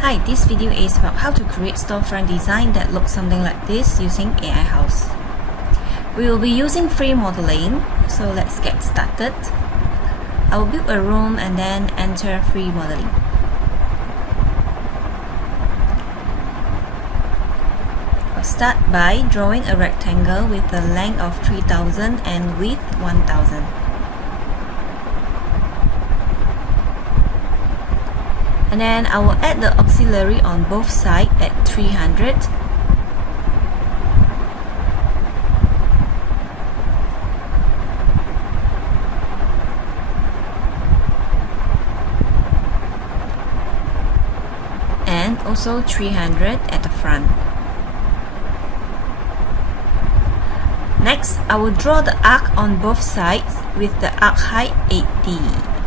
Hi, this video is about how to create storefront design that looks something like this using AiHouse. We will be using free modeling, so let's get started. I will build a room and then enter free modeling. I'll start by drawing a rectangle with a length of 3000 and width 1000. And then I will add the auxiliary on both sides at 300. And also 300 at the front. Next, I will draw the arc on both sides with the arc height 80.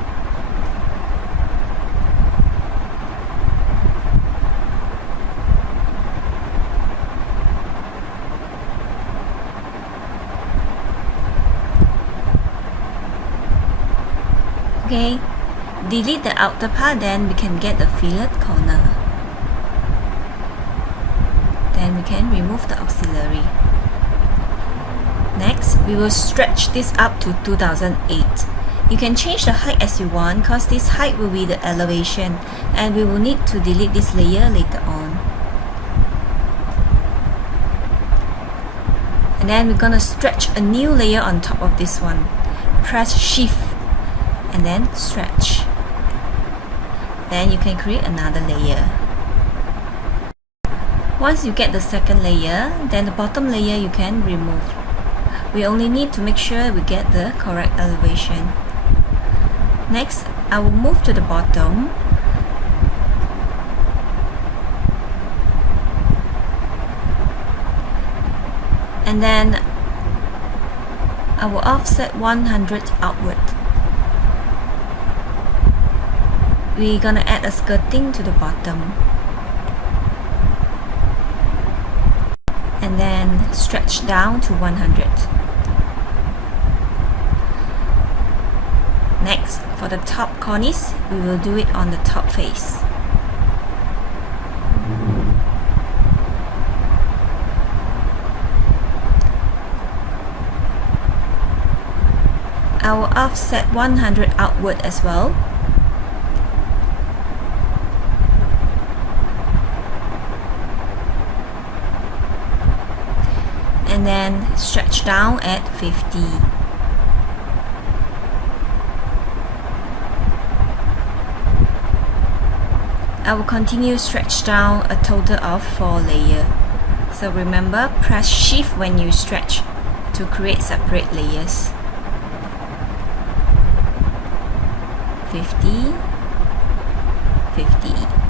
Okay, delete the outer part, then we can get the fillet corner. Then we can remove the auxiliary. Next, we will stretch this up to 2008. You can change the height as you want because this height will be the elevation and we will need to delete this layer later on. And then we're gonna stretch a new layer on top of this one. Press Shift and then stretch. Then you can create another layer. Once you get the second layer, then the bottom layer you can remove. We only need to make sure we get the correct elevation. Next, I will move to the bottom. And then I will offset 100 outward. We're gonna add a skirting to the bottom. And then stretch down to 100. Next, for the top cornice, we will do it on the top face. I will offset 100 outward as well. And then stretch down at 50. I will continue stretch down a total of 4 layers. So remember, press Shift when you stretch to create separate layers. 50, 50.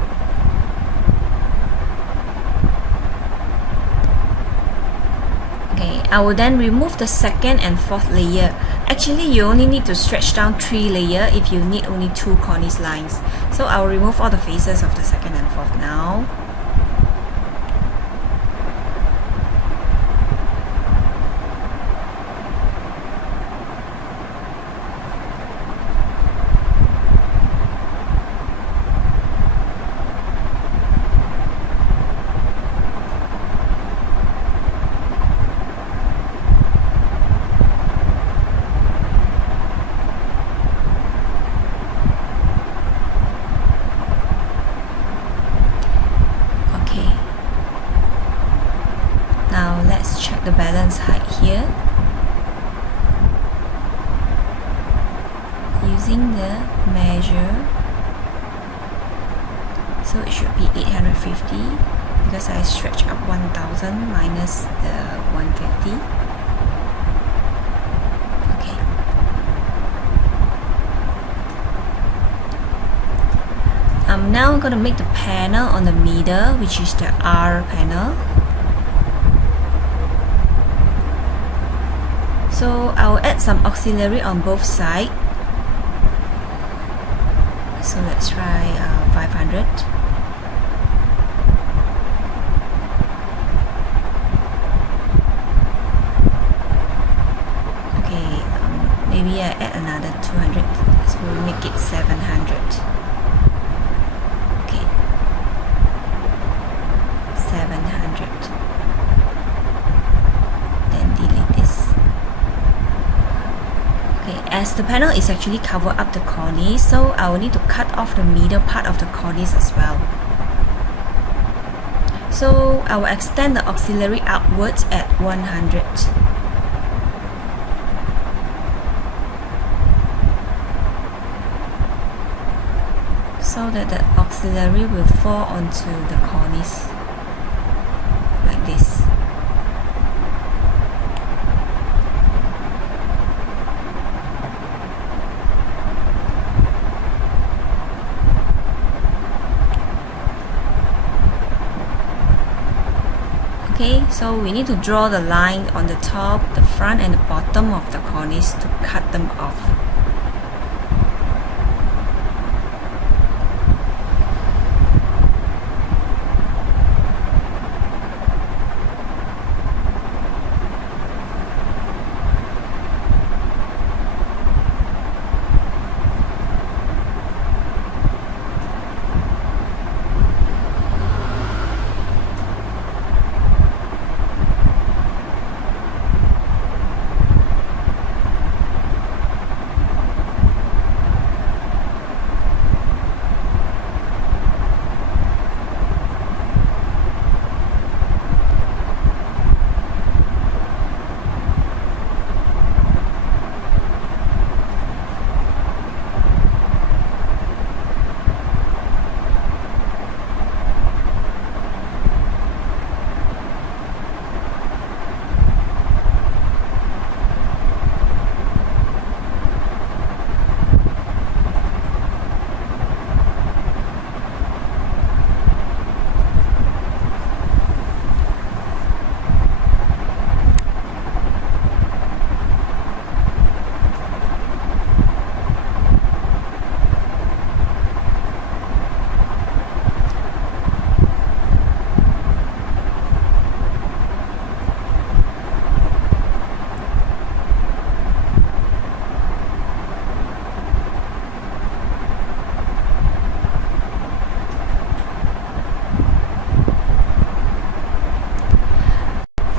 I will then remove the second and fourth layer. Actually, you only need to stretch down 3 layers if you need only 2 cornice lines. So I will remove all the faces of the second and fourth now. Now let's check the balance height here. Using the measure, so it should be 850 because I stretch up 1000 minus the 150. Okay. I'm now going to make the panel on the middle, which is the R panel. So I'll add some auxiliary on both sides. So let's try 500. Okay, maybe I add another 200. So we'll make it 700. Okay. because the panel is actually covered up the cornice, so I will need to cut off the middle part of the cornice as well. So I will extend the auxiliary outwards at 100. So that the auxiliary will fall onto the cornice like this. Okay, so we need to draw the line on the top, the front and the bottom of the cornice to cut them off.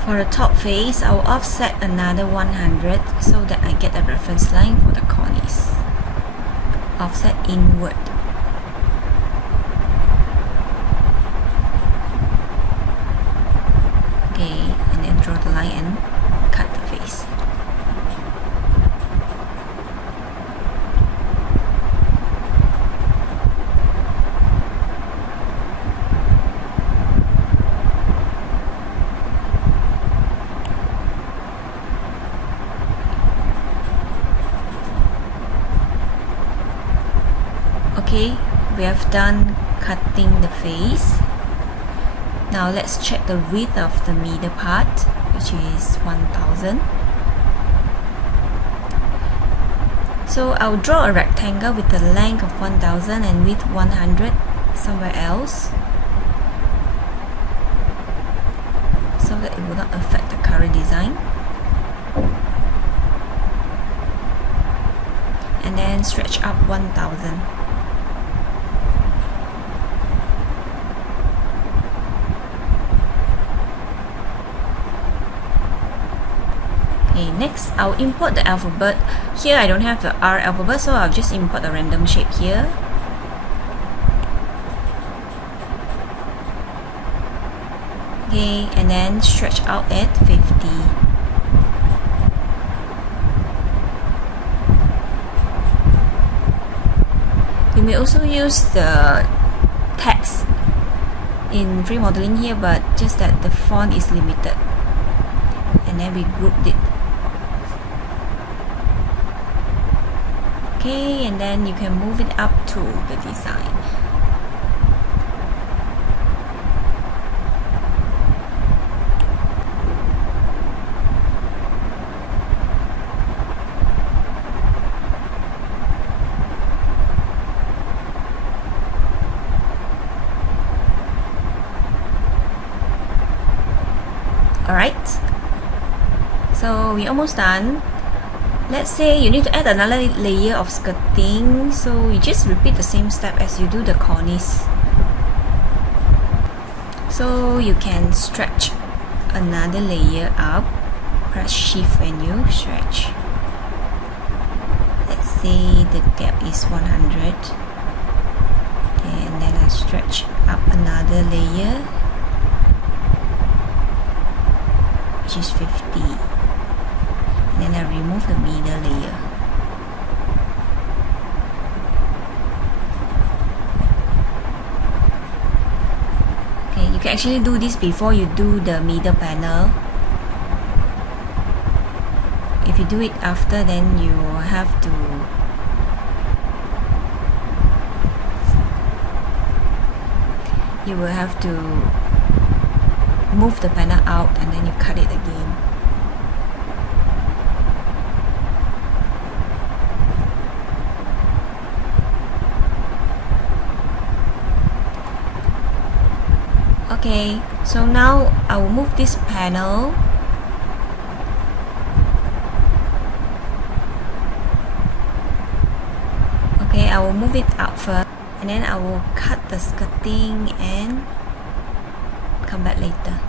For the top face, I will offset another 100 so that I get a reference line for the cornice. Offset inward. Okay, and then draw the line and cut the face. Okay, we have done cutting the face. Now let's check the width of the middle part, which is 1000. So I'll draw a rectangle with the length of 1000 and width 100 somewhere else, so that it will not affect the current design. And then stretch up 1000. Okay, next I'll import the alphabet. Here I don't have the R alphabet, so I'll just import a random shape here. Okay, and then stretch out at 50. You may also use the text in free modeling here, but just that the font is limited. And then we grouped it. Okay, and then you can move it up to the design. Alright, so we're almost done. Let's say you need to add another layer of skirting, so you just repeat the same step as you do the cornice. So you can stretch another layer up, press shift when you stretch. say the gap is 100. Okay, and then I stretch up another layer, which is 50. And then I remove the middle layer. Okay, you can actually do this before you do the middle panel. If you do it after, then you will have to move the panel out and then you cut it again. Okay, so now I will move this panel. Okay, I will move it out first and then I will cut the skirting and come back later.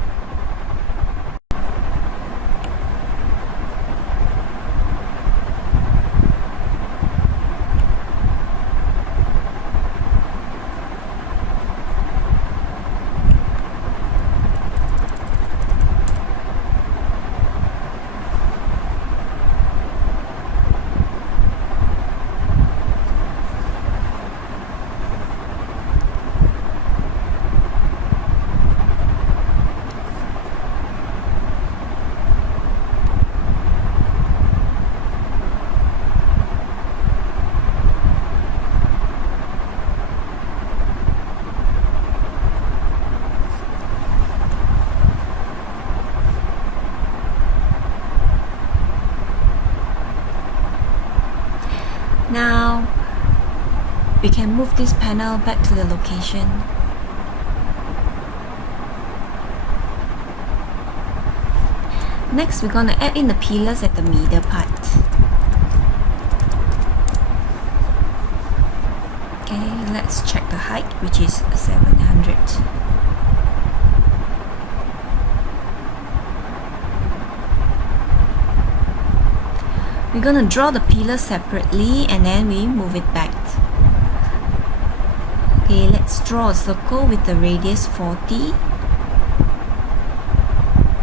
Now we can move this panel back to the location. Next, we're going to add in the pillars at the middle part. Okay, let's check the height, which is 700. We're going to draw the pillar separately and then we move it back. Okay, let's draw a circle with the radius 40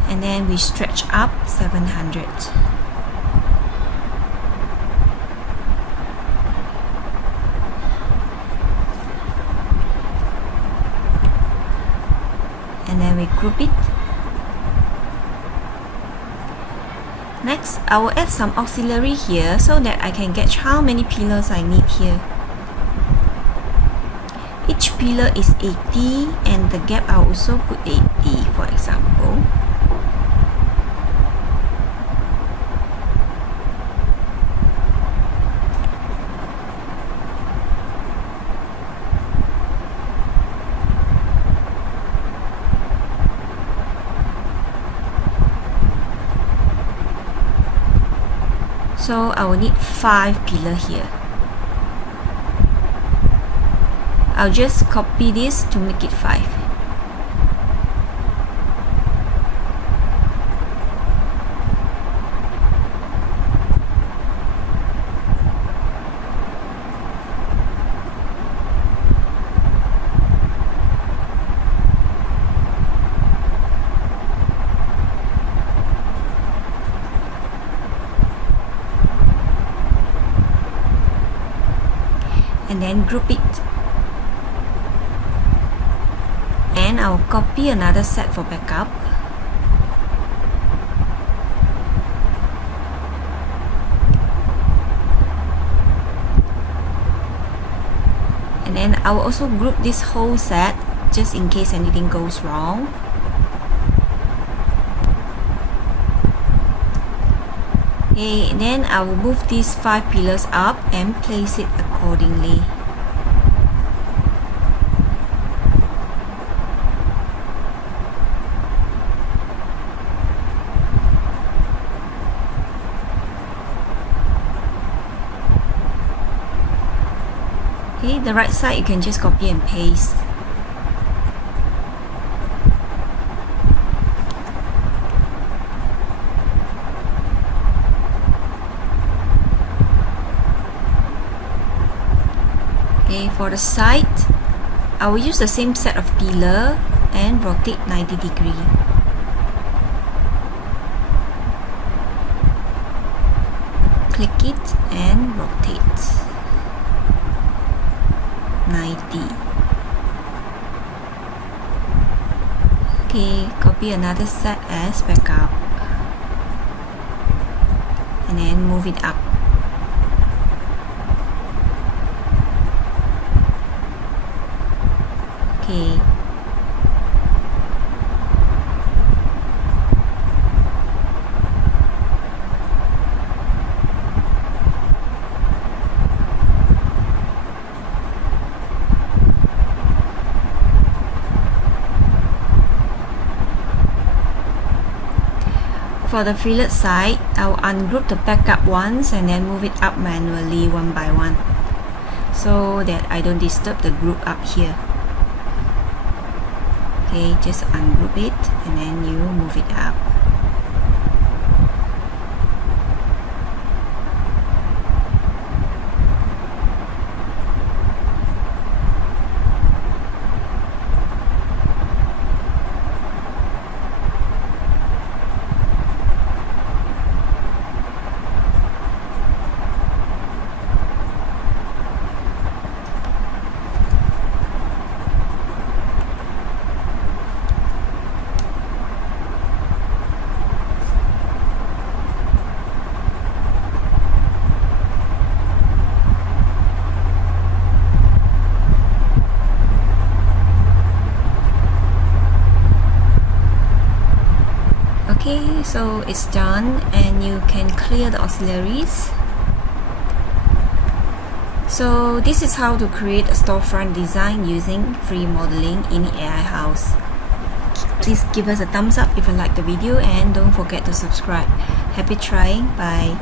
and then we stretch up 700. And then we group it. Next, I will add some auxiliary here so that I can gauge how many pillars I need here. Each pillar is 80 and the gap I'll also put 80 for example. So I will need 5 pillars here. I'll just copy this to make it 5. And then group it. And I'll copy another set for backup. And then I will also group this whole set just in case anything goes wrong. Okay, then I will move these 5 pillars up and place it accordingly. Okay, the right side you can just copy and paste. for the side, I will use the same set of pillar and rotate 90 degree. Click it and rotate 90. Okay, copy another set as backup and then move it up. Okay. For the fillet side, I'll ungroup the backup ones and then move it up manually one by one so that I don't disturb the group up here. Okay, just ungroup it and then you move it up. Okay, so it's done and you can clear the auxiliaries. So this is how to create a storefront design using free modeling in AiHouse. Please give us a thumbs up if you like the video and don't forget to subscribe. Happy trying. Bye.